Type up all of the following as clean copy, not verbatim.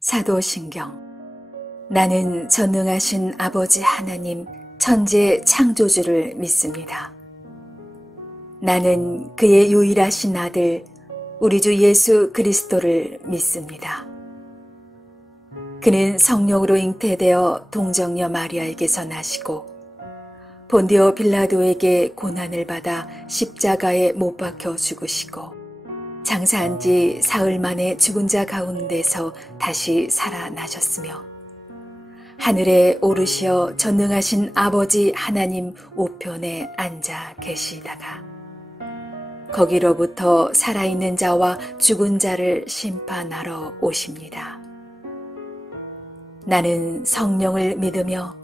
사도신경. 나는 전능하신 아버지 하나님 천지의 창조주를 믿습니다. 나는 그의 유일하신 아들 우리 주 예수 그리스도를 믿습니다. 그는 성령으로 잉태되어 동정녀 마리아에게서 나시고 본디오 빌라도에게 고난을 받아 십자가에 못 박혀 죽으시고 장사한 지 사흘 만에 죽은 자 가운데서 다시 살아나셨으며 하늘에 오르시어 전능하신 아버지 하나님 우편에 앉아 계시다가 거기로부터 살아있는 자와 죽은 자를 심판하러 오십니다. 나는 성령을 믿으며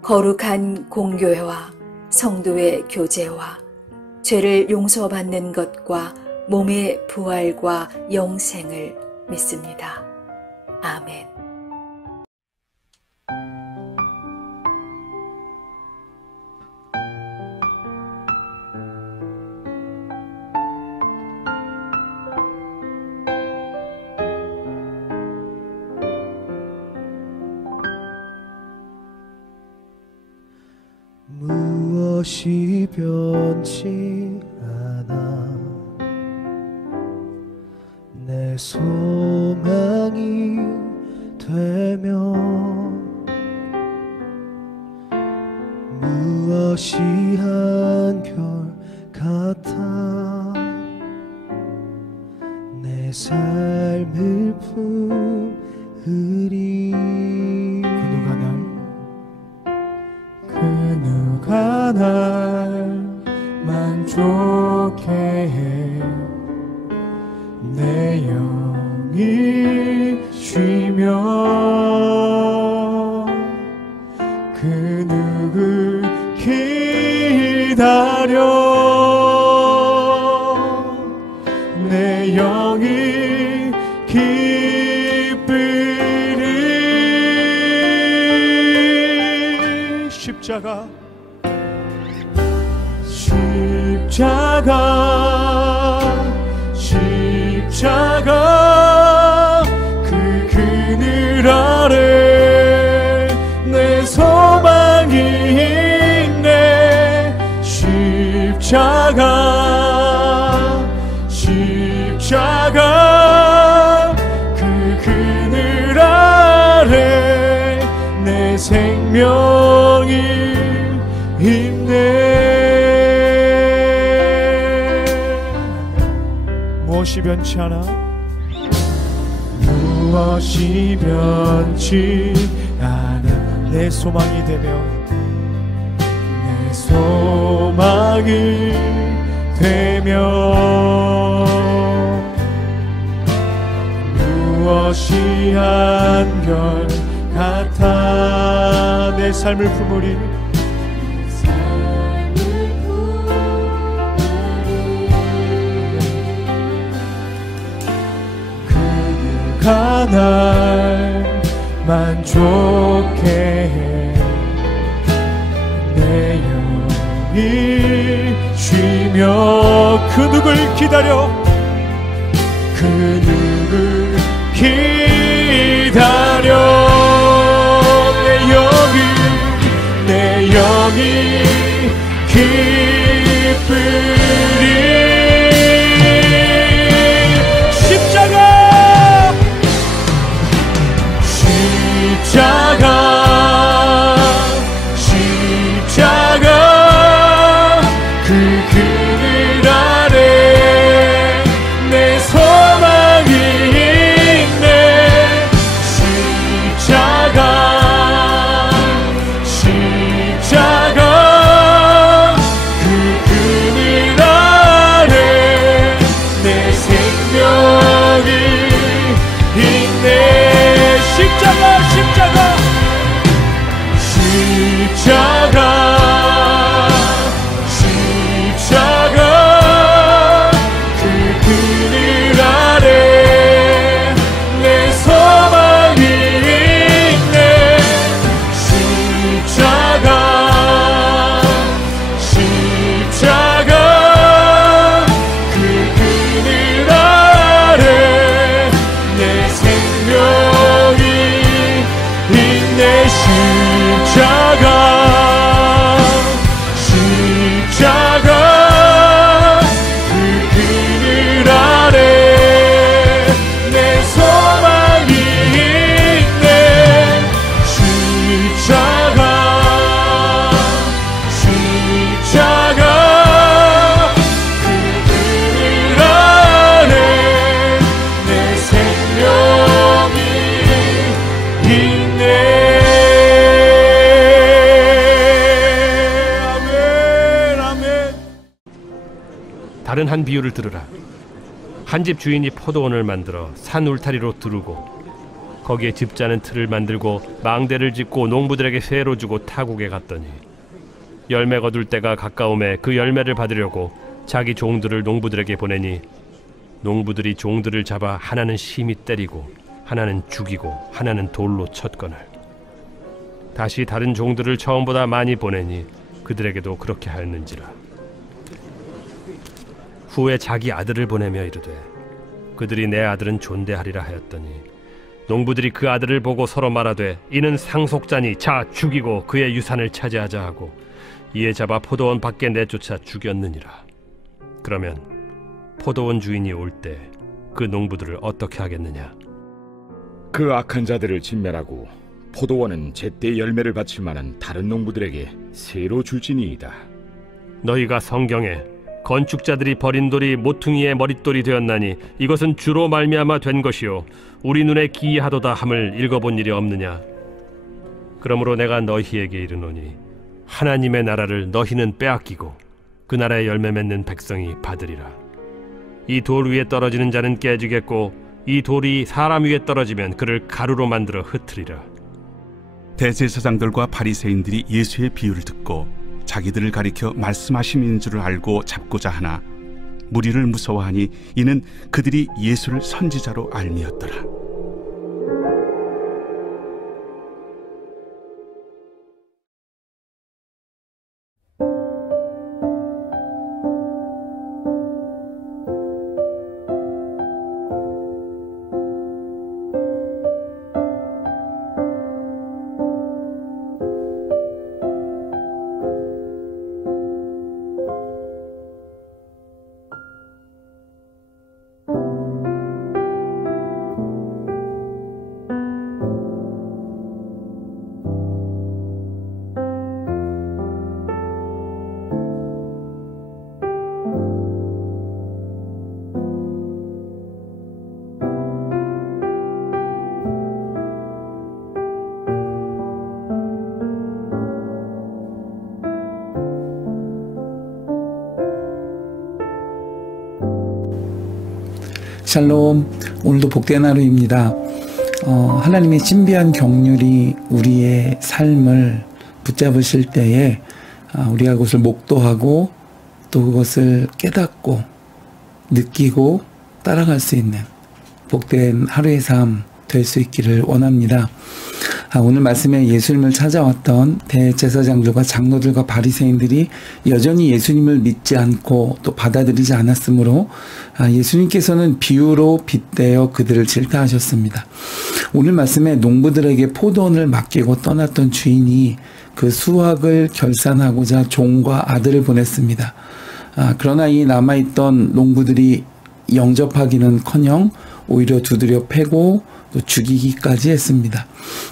거룩한 공교회와 성도의 교제와 죄를 용서받는 것과 몸의 부활과 영생을 믿습니다. 아멘. 무엇이 변치 않아 내 소망이 되며 무엇이 한결 같아 내 삶을 품으리 그 누가 날 만족해 해 내 영이 쉬며 그 누구 기다려 내 영이 기쁘리 십자가 그 그늘 아래 내 소망이 있네 십자가 그 그늘 아래 내 생명이 있네 무엇이 변치 않아 무엇이 변치 않아 내 소망이 되며 내 소망이 되며 무엇이 한결 같아 내 삶을 품으리 그가 날 만족해 해 내 영이 쉬며 그 누굴 기다려 그 누굴 기다려 내 영이 기쁘리 십자가 그 그늘 아래 내 소망이 있네 십자가 다른 한 비유를 들으라. 한 집 주인이 포도원을 만들어 산 울타리로 두르고 거기에 집자는 틀을 만들고 망대를 짓고 농부들에게 세로 주고 타국에 갔더니 열매 거둘 때가 가까움에 그 열매를 받으려고 자기 종들을 농부들에게 보내니 농부들이 종들을 잡아 하나는 심히 때리고 하나는 죽이고 하나는 돌로 쳤거늘 다시 다른 종들을 처음보다 많이 보내니 그들에게도 그렇게 하였는지라. 후에 자기 아들을 보내며 이르되 그들이 내 아들은 존대하리라 하였더니 농부들이 그 아들을 보고 서로 말하되 이는 상속자니 자 죽이고 그의 유산을 차지하자 하고 이에 잡아 포도원 밖에 내쫓아 죽였느니라. 그러면 포도원 주인이 올 때 그 농부들을 어떻게 하겠느냐? 그 악한 자들을 진멸하고 포도원은 제때 열매를 바칠 만한 다른 농부들에게 새로 줄지니이다. 너희가 성경에 건축자들이 버린 돌이 모퉁이의 머릿돌이 되었나니 이것은 주로 말미암아 된 것이요 우리 눈에 기이하도다 함을 읽어본 일이 없느냐? 그러므로 내가 너희에게 이르노니 하나님의 나라를 너희는 빼앗기고 그 나라의 열매 맺는 백성이 받으리라. 이 돌 위에 떨어지는 자는 깨지겠고 이 돌이 사람 위에 떨어지면 그를 가루로 만들어 흩으리라. 대제사장들과 바리새인들이 예수의 비유를 듣고 자기들을 가리켜 말씀하심인 줄을 알고 잡고자 하나 무리를 무서워하니 이는 그들이 예수를 선지자로 알미었더라. 샬롬, 오늘도 복된 하루입니다. 하나님의 신비한 긍휼이 우리의 삶을 붙잡으실 때에 우리가 그것을 목도하고 또 그것을 깨닫고 느끼고 따라갈 수 있는 복된 하루의 삶 될 수 있기를 원합니다. 오늘 말씀에 예수님을 찾아왔던 대제사장들과 장로들과 바리새인들이 여전히 예수님을 믿지 않고 또 받아들이지 않았으므로 예수님께서는 비유로 빗대어 그들을 질타하셨습니다. 오늘 말씀에 농부들에게 포도원을 맡기고 떠났던 주인이 그 수확을 결산하고자 종과 아들을 보냈습니다. 그러나 이 남아있던 농부들이 영접하기는커녕 오히려 두드려 패고 또 죽이기까지 했습니다.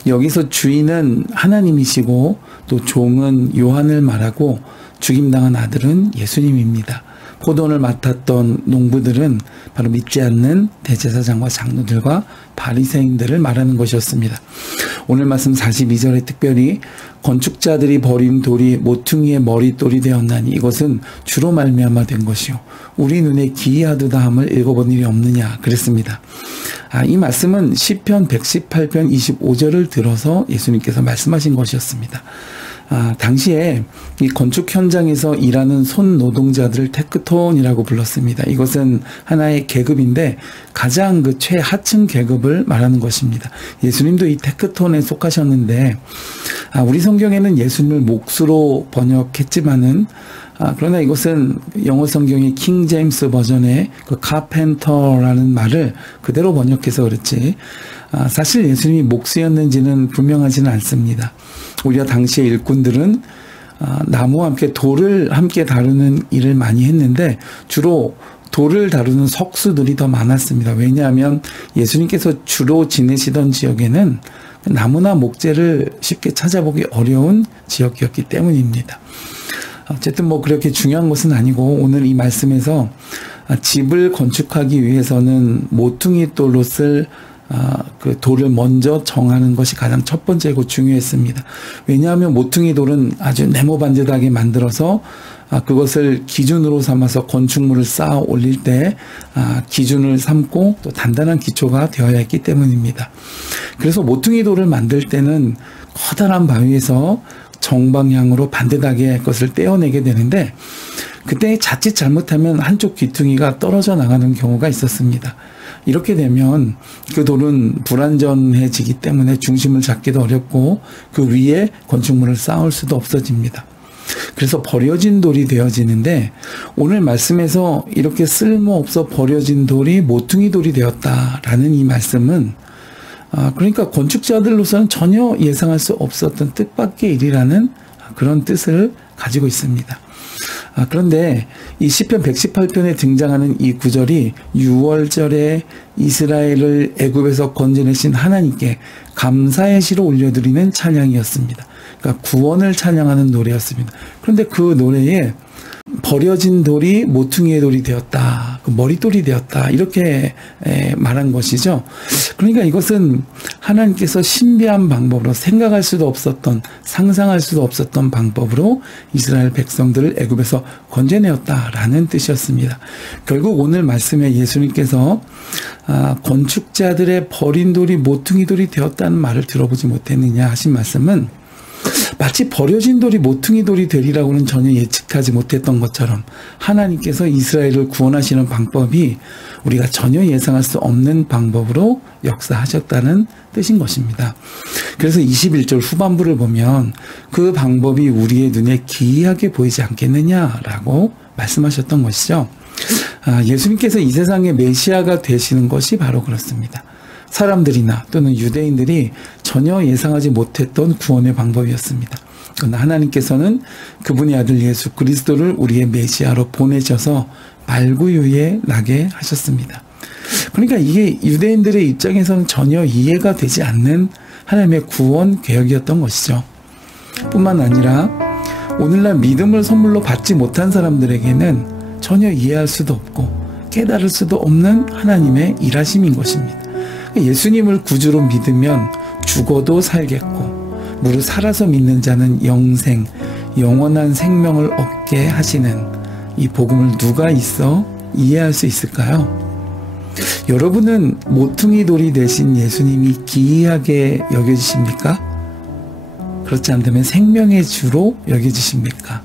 여기서 주인은 하나님이시고 또 종은 요한을 말하고 죽임당한 아들은 예수님입니다. 포도원을 맡았던 농부들은 바로 믿지 않는 대제사장과 장로들과 바리새인들을 말하는 것이었습니다. 오늘 말씀 42절에 특별히 건축자들이 버린 돌이 모퉁이의 머릿돌이 되었나니 이것은 주로 말미암아 된 것이요 우리 눈에 기이하도다 함을 읽어본 일이 없느냐 그랬습니다. 이 말씀은 시편 118편 25절을 들어서 예수님께서 말씀하신 것이었습니다. 당시에 이 건축 현장에서 일하는 손 노동자들을 테크톤이라고 불렀습니다. 이것은 하나의 계급인데 가장 그 최하층 계급을 말하는 것입니다. 예수님도 이 테크톤에 속하셨는데 우리 성경에는 예수님을 몫으로 번역했지만은 그러나 이것은 영어 성경의 킹 제임스 버전의 그 카펜터라는 말을 그대로 번역해서 그렇지 사실 예수님이 몫이었는지는 분명하지는 않습니다. 오히려 당시의 일꾼들은 나무와 함께 돌을 함께 다루는 일을 많이 했는데 주로 돌을 다루는 석수들이 더 많았습니다. 왜냐하면 예수님께서 주로 지내시던 지역에는 나무나 목재를 쉽게 찾아보기 어려운 지역이었기 때문입니다. 어쨌든 그렇게 중요한 것은 아니고 오늘 이 말씀에서 집을 건축하기 위해서는 모퉁이 돌로 쓸 그 돌을 먼저 정하는 것이 가장 첫 번째고 중요했습니다. 왜냐하면 모퉁이 돌은 아주 네모반듯하게 만들어서 그것을 기준으로 삼아서 건축물을 쌓아 올릴 때 기준을 삼고 또 단단한 기초가 되어야 했기 때문입니다. 그래서 모퉁이 돌을 만들 때는 커다란 바위에서 정방향으로 반듯하게 그것을 떼어내게 되는데 그때 자칫 잘못하면 한쪽 귀퉁이가 떨어져 나가는 경우가 있었습니다. 이렇게 되면 그 돌은 불안전해지기 때문에 중심을 잡기도 어렵고 그 위에 건축물을 쌓을 수도 없어집니다. 그래서 버려진 돌이 되어지는데 오늘 말씀에서 이렇게 쓸모없어 버려진 돌이 모퉁이 돌이 되었다라는 이 말씀은 그러니까 건축자들로서는 전혀 예상할 수 없었던 뜻밖의 일이라는 그런 뜻을 가지고 있습니다. 그런데 이 시편 118편에 등장하는 이 구절이 6월절에 이스라엘을 애굽에서 건져내신 하나님께 감사의 시로 올려드리는 찬양이었습니다. 그러니까 구원을 찬양하는 노래였습니다. 그런데 그 노래에 버려진 돌이 모퉁이의 돌이 되었다, 그 머릿돌이 되었다 이렇게 말한 것이죠. 그러니까 이것은 하나님께서 신비한 방법으로 생각할 수도 없었던, 상상할 수도 없었던 방법으로 이스라엘 백성들을 애굽에서 건져내었다라는 뜻이었습니다. 결국 오늘 말씀에 예수님께서 건축자들의 버린 돌이 모퉁이 돌이 되었다는 말을 들어보지 못했느냐 하신 말씀은 마치 버려진 돌이 모퉁이 돌이 되리라고는 전혀 예측하지 못했던 것처럼 하나님께서 이스라엘을 구원하시는 방법이 우리가 전혀 예상할 수 없는 방법으로 역사하셨다는 뜻인 것입니다. 그래서 21절 후반부를 보면 그 방법이 우리의 눈에 기이하게 보이지 않겠느냐라고 말씀하셨던 것이죠. 예수님께서 이 세상의 메시아가 되시는 것이 바로 그렇습니다. 사람들이나 또는 유대인들이 전혀 예상하지 못했던 구원의 방법이었습니다. 그러나 하나님께서는 그분의 아들 예수 그리스도를 우리의 메시아로 보내셔서 말구유에 나게 하셨습니다. 그러니까 이게 유대인들의 입장에서는 전혀 이해가 되지 않는 하나님의 구원 계획이었던 것이죠. 뿐만 아니라 오늘날 믿음을 선물로 받지 못한 사람들에게는 전혀 이해할 수도 없고 깨달을 수도 없는 하나님의 일하심인 것입니다. 예수님을 구주로 믿으면 죽어도 살겠고 무릇 살아서 믿는 자는 영생, 영원한 생명을 얻게 하시는 이 복음을 누가 있어 이해할 수 있을까요? 여러분은 모퉁이 돌이 되신 예수님이 기이하게 여겨지십니까? 그렇지 않다면 생명의 주로 여겨지십니까?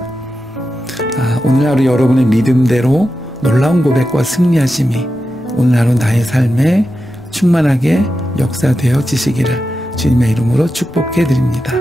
오늘 하루 여러분의 믿음대로 놀라운 고백과 승리하심이 오늘 하루 나의 삶에 충만하게 역사되어지시기를 주님의 이름으로 축복해 드립니다.